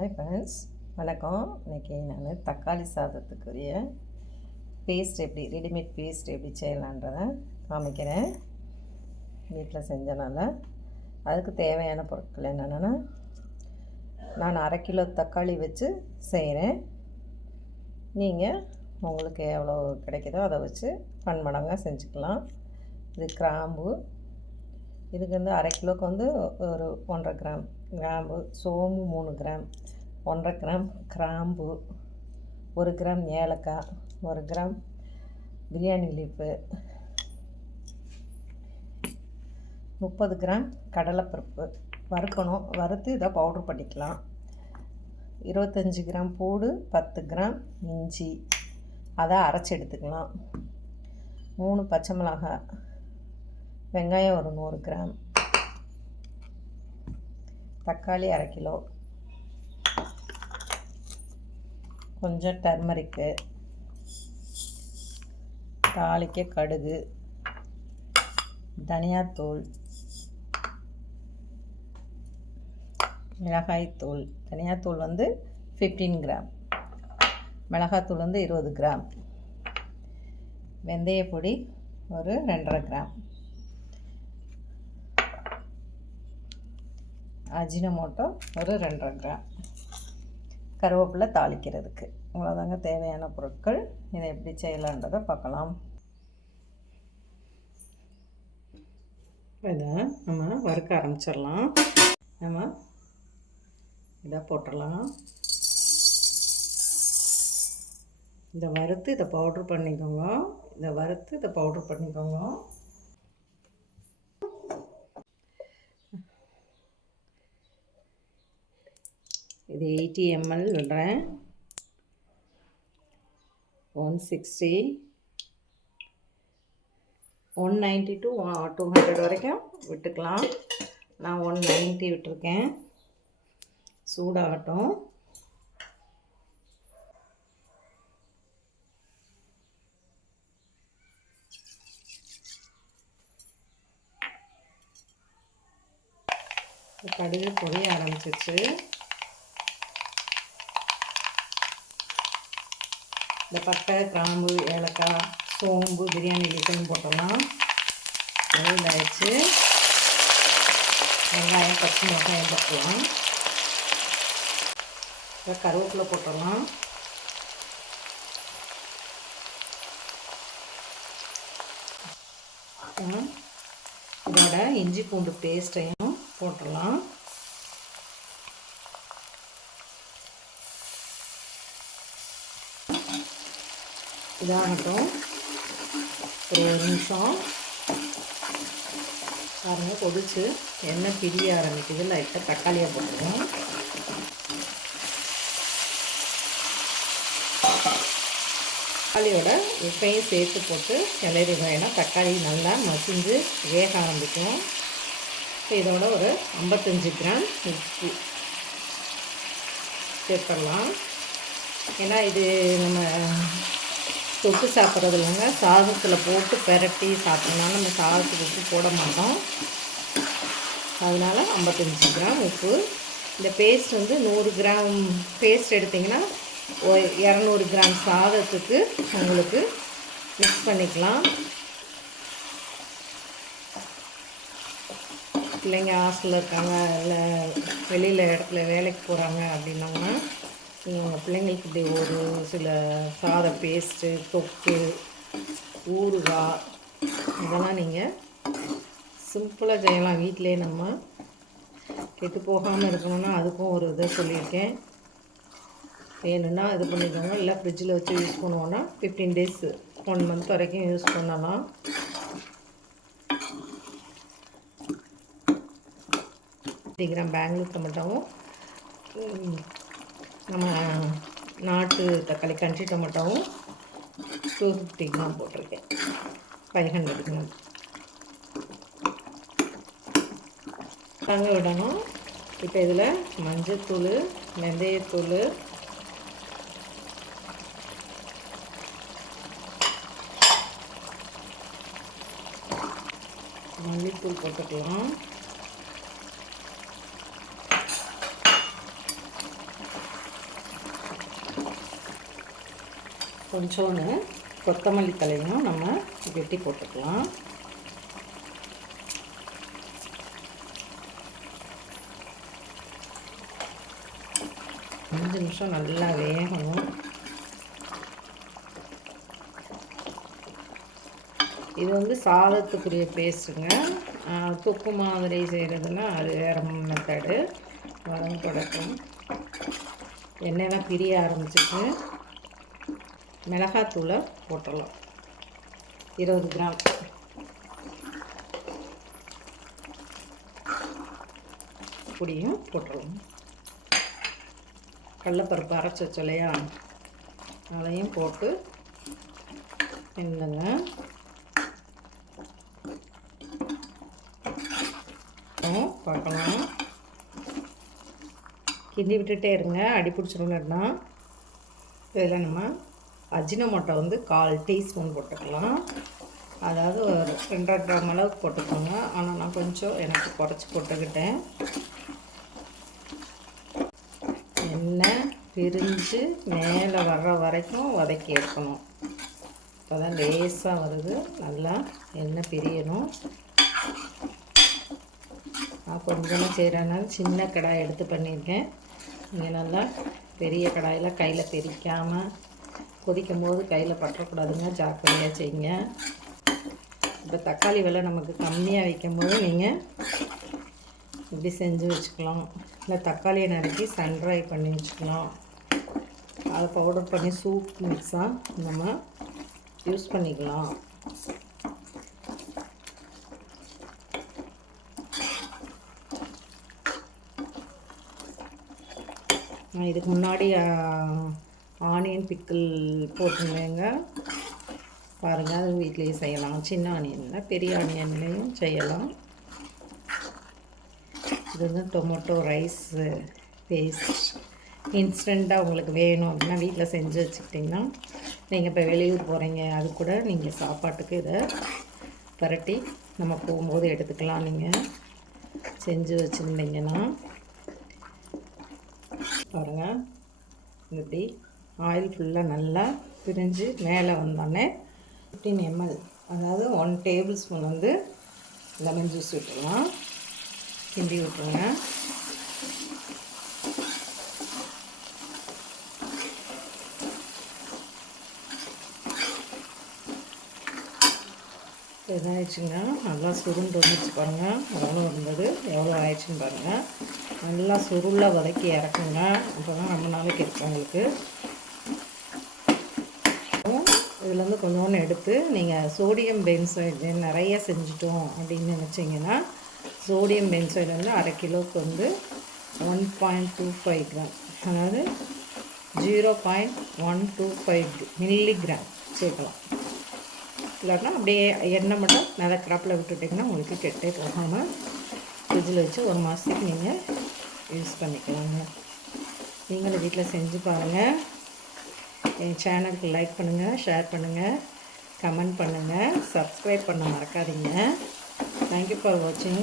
Hi friends, வணக்கம். இன்றைக்கி நான் தக்காளி சாதத்துக்குரிய ரெடிமேட் பேஸ்ட் எப்படி செய்யலான்றதை காமிக்கிறேன். வீட்டில் செஞ்சனால அதுக்கு தேவையான பொருட்கள் என்னென்னா, நான் 1/2 கிலோ தக்காளி வச்சு செய்கிறேன். நீங்கள் உங்களுக்கு எவ்வளோ கிடைக்குதோ அதை வச்சு பன்மடங்காக செஞ்சுக்கலாம். இது கிராம்பு, இதுக்கு 1/2 கிலோவுக்கு ஒரு 1.5 கிராம் கிராம்பு, சோம்பு 3 கிராம், 1.5 கிராம் கிராம்பு, 1 கிராம் ஏலக்காய், 1 கிராம் பிரியாணி லீஃபு, 30 கிராம் கடலைப்பருப்பு வறுக்கணும். வறுத்து இதை பவுட்ரு பண்ணிக்கலாம். 25 கிராம் பூடு, 10 கிராம் இஞ்சி, அதை அரைச்சி எடுத்துக்கலாம். 3 பச்சை மிளகாய், வெங்காயம் ஒரு 100 கிராம், தக்காளி 1/2 கிலோ, கொஞ்சம் டர்மரிக்கு, தாளிக்க கடுகு, தனியாத்தூள், மிளகாய்த்தூள். தனியாத்தூள் 15 கிராம், மிளகாத்தூள் 20 கிராம், வெந்தயப்பொடி ஒரு 2.5 கிராம், அஜினமோட்டோ ஒரு 2.5 கிராம், கருவேப்பிலை தாளிக்கிறதுக்கு. இவ்வளோதாங்க தேவையான பொருட்கள். இதை எப்படி செய்யலான்றதை பார்க்கலாம். இதை நம்ம வறுக்க ஆரம்பிச்சிடலாம். நம்ம இதை போட்டுடலாம். இதை வறுத்து இதை பவுட்ரு பண்ணிக்கோங்க. இது 80 ml விடுறேன். 160, 190 to 200 வரைக்கும் விட்டுக்கலாம். நான் 190 விட்டுருக்கேன். சூடாகட்டும். கடுகு பொரிய ஆரம்பிச்சிச்சு. இந்த பட்டை, கிராம்பு, ஏலக்காய், சோம்பு, பிரியாணி லீஃபுன்னு போட்டலாம். இதாகிடுச்சு. வெங்காயம், பச்சை மிளகாயம் போட்டலாம். இப்போ கருவேப்பிலை போட்டலாம். இதோட இஞ்சி பூண்டு பேஸ்ட்டையும் போட்டுடலாம். இதாகட்டும். ஒரு 1 நிமிஷம் பாருங்க, கொதிச்சு எண்ணெய் பிரிய ஆரம்பிக்குது. லைட்டாக தக்காளியாக போட்டுருவோம். தக்காளியோட உப்பையும் சேர்த்து போட்டு கிளறிடுவோம். ஏன்னா தக்காளி நல்லா மசிஞ்சு வேக ஆரம்பிக்கும். இதோட ஒரு 55 கிராம் உப்பு சேர்த்துடலாம். ஏன்னா இது நம்ம தொட்டு சாப்பிட்றது இல்லைங்க, சாதத்தில் போட்டு பெரட்டி சாப்பிட்றதுனால நம்ம சாதத்துக்கு உப்பு போட மாட்டோம். அதனால் 55 கிராம் உப்பு. இந்த பேஸ்ட் 100 கிராம் பேஸ்ட் எடுத்திங்கன்னா 200 கிராம் சாதத்துக்கு உங்களுக்கு மிக்ஸ் பண்ணிக்கலாம். பிள்ளைங்க ஹாஸ்டலில் இருக்காங்க, இல்லை வெளியில் இடத்துல வேலைக்கு போகிறாங்க அப்படின்னாங்கன்னா உங்கள் பிள்ளைங்களுக்கு இப்படி ஒரு சில சாத பேஸ்ட்டு, தொக்கு, ஊறுகாய் இதெல்லாம் நீங்கள் சிம்பிளாக செய்யலாம். வீட்டிலே நம்ம கெட்டு போகாமல் இருக்கணும்னா அதுக்கும் ஒரு இதை சொல்லியிருக்கேன். வேணும்னா இது பண்ணிக்கோங்க. இல்லை ஃப்ரிட்ஜில் வச்சு யூஸ் பண்ணுவோன்னா 15 days 1 month வரைக்கும் யூஸ் பண்ணலாம். கிராம் பெங்களூர் டொமேட்டோவும் நம்ம நாட்டு தக்காளி கஞ்சி டொமேட்டோவும் 250 கிராம் போட்டிருக்கேன். 500 கிராம் தங்க விடணும். இப்போ இதில் மஞ்சத்தூள், வெந்தயத்தூள், மல்லித்தூள் போட்டுக்கலாம். கொஞ்சோன்னு கொத்தமல்லி தலையும் நம்ம வெட்டி போட்டுக்கலாம். அஞ்சு நிமிஷம் நல்லா வேகணும். இது வந்து சாதத்துக்குரிய பேஸ்ட்டுங்க. தொக்கு மாதிரி செய்கிறதுனா அது வேறு மெத்தடு. வதங்க படட்டும். எண்ணெயெல்லாம் பிரிய ஆரம்பிச்சிட்டு மிளகாத்தூளை போட்டுடலாம். 20 கிராம். பொடியும் போட்டுடலாம். கடலைப்பருப்பு அரைச்சி வச்சோம் இல்லையா, அதையும் போட்டு என்னங்க பார்க்கலாம். கிண்டி விட்டுட்டே இருங்க, அடி பிடிச்சிருந்தா. இதில் நம்ம அஜினமோட்டோ வந்து 1/4 டீஸ்பூன் போட்டுக்கலாம். அதாவது ஒரு 2.5 கிராம் அளவுக்கு போட்டுக்கோங்க. ஆனால் நான் கொஞ்சம் எனக்கு குறைச்சி போட்டுக்கிட்டேன். எண்ணெய் பிரிஞ்சு மேலே வர்ற வரைக்கும் வதக்கி எடுக்கணும். இப்போ தான் லேசாக வருது. நல்லா எண்ணெய் பிரியணும். நான் கொஞ்சமாக செய்கிறனால சின்ன கடாய் எடுத்து பண்ணியிருக்கேன். நீங்கள் நல்லா பெரிய கடாயில் கையில் தெரிக்காமல் கொதிக்கும் போது கையில் பற்றக்கூடாதுங்க, ஜாக்கிரதையாக செய்யுங்க. இப்போ தக்காளி விலை நமக்கு கம்மியாக வைக்கும்போது நீங்கள் இப்படி செஞ்சு வச்சுக்கலாம். இல்லை தக்காளியை நறுக்கி சன்ட்ரை பண்ணி வச்சுக்கலாம். அதை பவுடர் பண்ணி சூப் மிக்ஸாக நம்ம யூஸ் பண்ணிக்கலாம். நான் இதுக்கு முன்னாடி ஆனியன் பிக்கிள் போட்டுருந்தேங்க, பாருங்கள். அது வீட்லேயே செய்யலாம். சின்ன ஆனியனில் பெரிய ஆனியன்லேயும் செய்யலாம். இது வந்து டொமேட்டோ ரைஸ் பேஸ்ட். இன்ஸ்டண்ட்டாக உங்களுக்கு வேணும் அப்படின்னா வீட்டில் செஞ்சு வச்சுக்கிட்டிங்கன்னா, நீங்கள் இப்போ வெளியூர் போகிறீங்க, அது கூட நீங்கள் சாப்பாட்டுக்கு இதை பரட்டி நம்ம போகும்போது எடுத்துக்கலாம். நீங்கள் செஞ்சு வச்சுருந்தீங்கன்னா பாருங்கள். இப்படி ஆயில் ஃபுல்லாக நல்லா பிரிஞ்சு மேலே வந்தோடனே 15 ml, அதாவது 1 டேபிள் ஸ்பூன் வந்து லெமன் ஜூஸ் விட்டுருலாம். கிண்டி விட்டுருங்க. இதாகிடுச்சுங்க. நல்லா சுருண்டு வந்துச்சு பாருங்கள். எவ்வளோ இருந்தது, எவ்வளோ ஆயிடுச்சுன்னு பாருங்கள். நல்லா சுருளாக வதக்கி இறக்குங்க. அப்போ தான் ரொம்ப நாளைக்கு இருக்கும் உங்களுக்கு. இதில் வந்து கொஞ்சோன்னு எடுத்து நீங்கள் சோடியம் பென்சோயிட் நிறைய செஞ்சிட்டோம் அப்படின்னு நினச்சிங்கன்னா, சோடியம் பென்சோயிட் வந்து 1/2 கிலோவுக்கு வந்து 1.25 கிராம், அதாவது 0.125 மில்லிகிராம் சேர்க்கலாம். இல்லைன்னா அப்படியே எண்ணெய் மட்டும் மிதக்கிறாப்பில் விட்டுட்டிங்கன்னா உங்களுக்கு கெட்டே போகாமல் ஃப்ரிட்ஜில் வச்சு 1 மாதத்துக்கு நீங்கள் யூஸ் பண்ணிக்கலாங்க. நீங்களும் வீட்டில் செஞ்சு பாருங்கள். என் சேனலுக்கு லைக் பண்ணுங்கள், ஷேர் பண்ணுங்கள், கமெண்ட் பண்ணுங்கள், சப்ஸ்கிரைப் பண்ண மறக்காதீங்க. தேங்க்யூ ஃபார் வாட்சிங்.